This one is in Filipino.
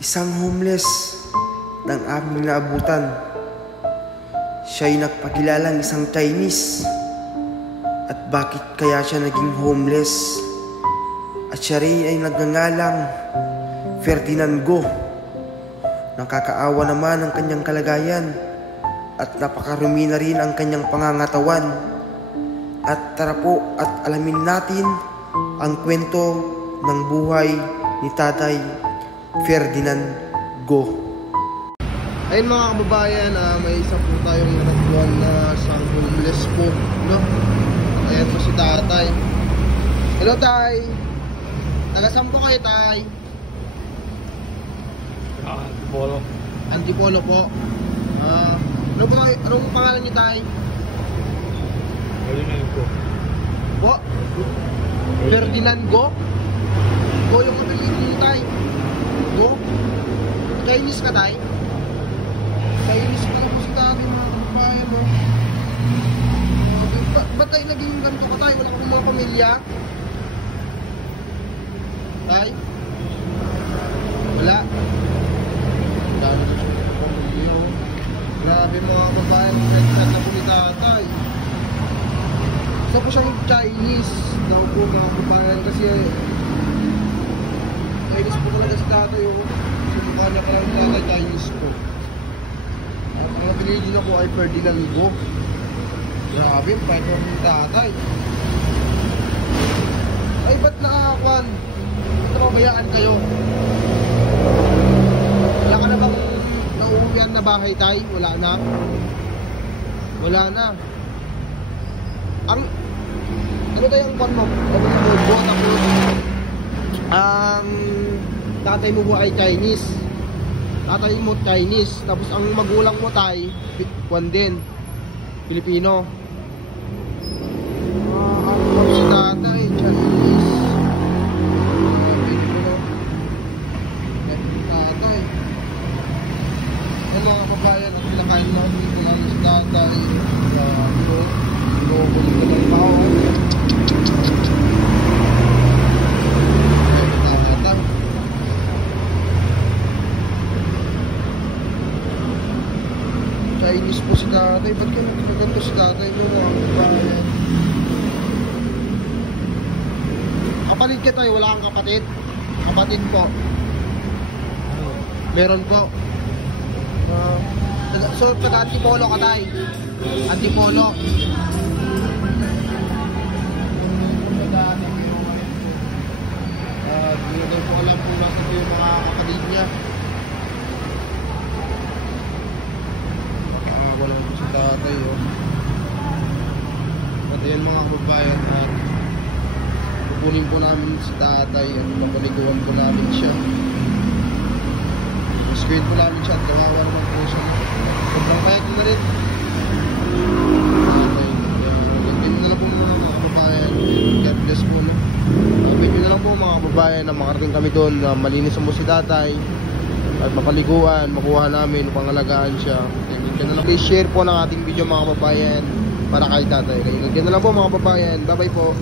Isang homeless ng aming naabutan. Siya'y nagpakilalang isang Chinese. At bakit kaya siya naging homeless? At siya rin ay nagngangalang Ferdinand Go. Nakakaawa naman ang kanyang kalagayan at napakarumi na rin ang kanyang pangangatawan. At tara po at alamin natin ang kwento ng buhay ni Tatay Ferdinand Go. Ayun mga kababayan, may isa po tayong natagpuan na isang homeless po, no? Ayan po si Tatay. Hello Tay! Taga-saan po kayo Tay? Antipolo. Antipolo po. Anong pangalan niyo Tay? Ferdinand Go. Po? Ferdinand Go? Go yung kapilin niyo Tay? Go? Chinese ka Tay? Chinese ka lang po si Tatay mga kababayan mo. Ba't tayo naging ganito ka Tay? Wala ka mga pamilya? Tay? Wala? Dami na siya ng pamilya. Grabe mga kababayan, nagkat na po ni Tatay. Isa po siyang Chinese daw po mga kababayan kasi Chinese po talaga si Tatay. Sa mukha niya parang Tatay Chinese po. At ang napinili niya po ay Ferdinand Go. Grabe, kahit po ni Tatay. Ay ba't nakakakuan? Ba't nababayaan kayo? Wala ka na bang nauuwian na bahay Tay? Wala na? Wala na. Ang ano tayong kwan mo? Buwan ako. Ang tatay mo po ay Chinese. Tatay mo Chinese. Tapos ang magulang mo Tay, kwan din. Pilipino. Ang si tatay, Chinese. Tatay. Yan mga kabayan, at pinakain na dito lang si tatay. Chinese po si tatay. Ba't kayo nagkaganto si tatay mo mga kabayan? Kapatid ka tayo, wala kang kapatid? Kapatid po. Meron po. So, taga-Antipolo ka tayo. Antipolo. Hindi na po alam kung nasa po yung mga kapatid niya. Wala po si tatay. At yun mga kababayan, pupunin po namin si tatay at mapaliguan po namin siya. Masquid po namin siya at kawawa naman po siya. Sobrang kaya ko na rin. Ganyan na lang po mga kababayan. God bless po, no? Sabihin nyo na lang po mga kababayan na makarating kami doon na malinis mo si tatay at mapaliguan, makuha namin, pangalagaan siya. Ganyan na lang. Please share po ng ating video mga kababayan para kay tatay. Ganyan na lang po mga kababayan. Bye bye po.